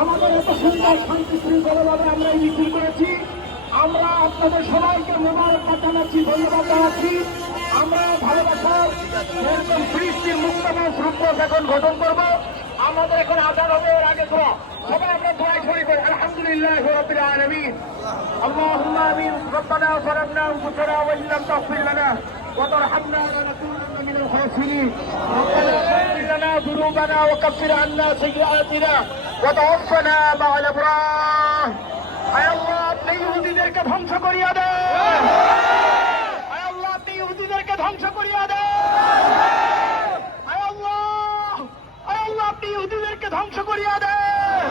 আমাদের এত সুন্দর শান্তি শৃঙ্খলাভাবে আমরা এই মিছিল করেছি। আমরা আপনাদের সবাইকে মোবারকবাদ জানাচ্ছি, ধন্যবাদ জানাচ্ছি। আমরা ভালোবাসার একদম ফিলিস্তিন মুক্তময় সম্পর্ক এখন গঠন করবো। আমাদের এখন আজান হবে, এর আগে দোয়া, সবাই আমরা দোয়ায় শরীক করি। আলহামদুলিল্লাহ রাব্বিল আলামিন, আল্লাহুম্মা আমিন। রব্বানা যালামনা আনফুসানা ওয়া ইন লাম তাগফির লানা ওয়া তারহামনা লানাকুনান্না মিনাল খাসিরিন। রব্বানা ইগফির লানা যুনুবানা ওয়া কাফির আন্না সাইয়্যাতিনা ওয়া তাওফানা মা'আল আবরার। আয় আল্লাহ, আপনি ইহুদিদেরকে ধ্বংস করিয়া দেন। আয় আল্লাহ, আপনি ইহুদিদেরকে ধ্বংস করিয়া দেন। আয় আল্লাহ, আয় আল্লাহ, আপনি ইহুদিদেরকে ধ্বংস করিয়া দেন।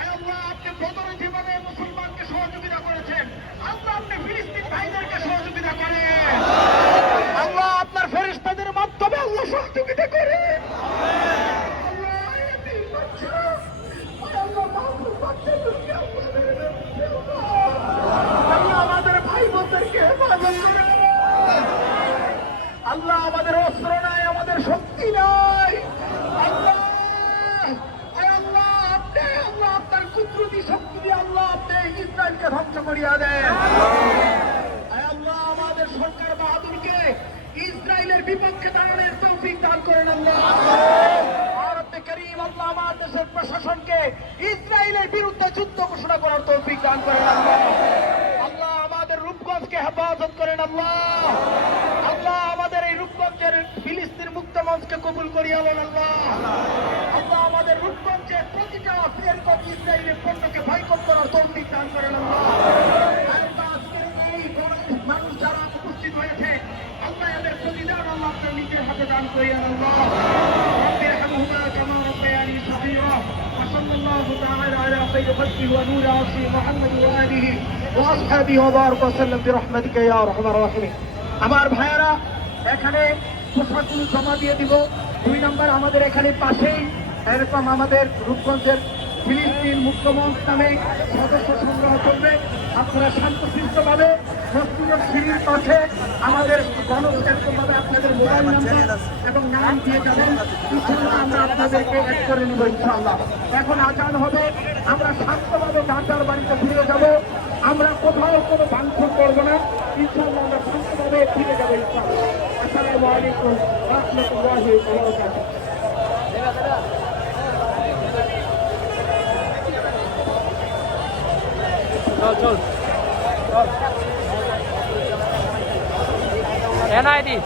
আয় আল্লাহ, আপনি বদরের জীবনে মুসলমানকে সহযোগিতা করেছেন। আল্লাহ, আপনি ফিলিস্তিন ভাইদেরকে সহযোগিতা করেন। আল্লাহ, আপনার ফেরেশতাদের মাধ্যমে আল্লাহ সহযোগিতা করেন। আমাদের ভাই বোনদেরকে হেফাজত করে। আল্লাহ, আমাদের অস্ত্র নাই, আমাদের শক্তি নাই। আল্লাহ, আল্লাহ, আপনি আল্লাহ আপনার কুদরতি শক্তি দিয়ে আল্লাহ আপনি ইসরায়েলকে ধ্বংস করিয়া দেন। আল্লাহ, আমাদের সরকার বাহাদুরকে ইসরায়েলের বিপক্ষে দাঁড়ানোর তৌফিক দান করেন। আল্লাহ, আল্লাহ, আমার দেশের প্রশাসনকে ইসরায়েলের বিরুদ্ধে যুদ্ধ ঘোষণা করার তৌফিক দান করেন। আল্লাহ, আল্লাহ, আমাদের রূপগঞ্জকে হেফাজত করেন। আল্লাহ, আল্লাহ, আমাদের এই রূপগঞ্জের ফিলিস্তিন মুক্ত মঞ্চকে কবুল করিয়া বলেন। আল্লাহ, আল্লাহ, আমাদের রূপগঞ্জের প্রতিটা ফেরকত ইসরায়েলের পণ্যকে বয়কট করার তৌফিক দান করেন। আল্লাহ, আজকের এই মানুষ যারা উপস্থিত হয়েছে, আল্লাহ, এদের প্রতিদান আল্লাহ আপনার নিজের হাতে দান করিয়া। আল্লাহ, وصلى الله تعالى على خير خلقه ونور عرشه محمد وآله وأصحابه وبارك وسلم برحمتك يا أرحم الراحمين। আমার ভাইয়ারা, এখানে পোশাকগুলো জমা দিয়ে দিব। 2 নম্বর আমাদের এখানে পাশেই এরকম আমাদের রূপগঞ্জের ফিলিস্তিন মুক্ত মঞ্চ নামে সদস্য সংগ্রহ করবে। আপনারা শান্তশিষ্টভাবে মসজিদের সিঁড়ির কাছে আমাদের গণসেরকমভাবে আপনাদের মোবাইল নাম্বার এবং নাম দিয়ে যাবেন। ইনশাআল্লাহ আমরা আপনাদেরকে অ্যাড করে নেব ইনশাআল্লাহ। এখন আজান হবে, আমরা শান্তভাবে যার বাড়িতে ফিরে যাব। আমরা কোথাও কোনো ভাঙচুর করবো না। ইনশাআল্লাহ আমরা শান্তভাবে ফিরে যাবো ইনশাআল্লাহ। আসসালামু আলাইকুম ওয়া রাহমাতুল্লাহি ওয়া বারাকাতুহু। চল এনআইডি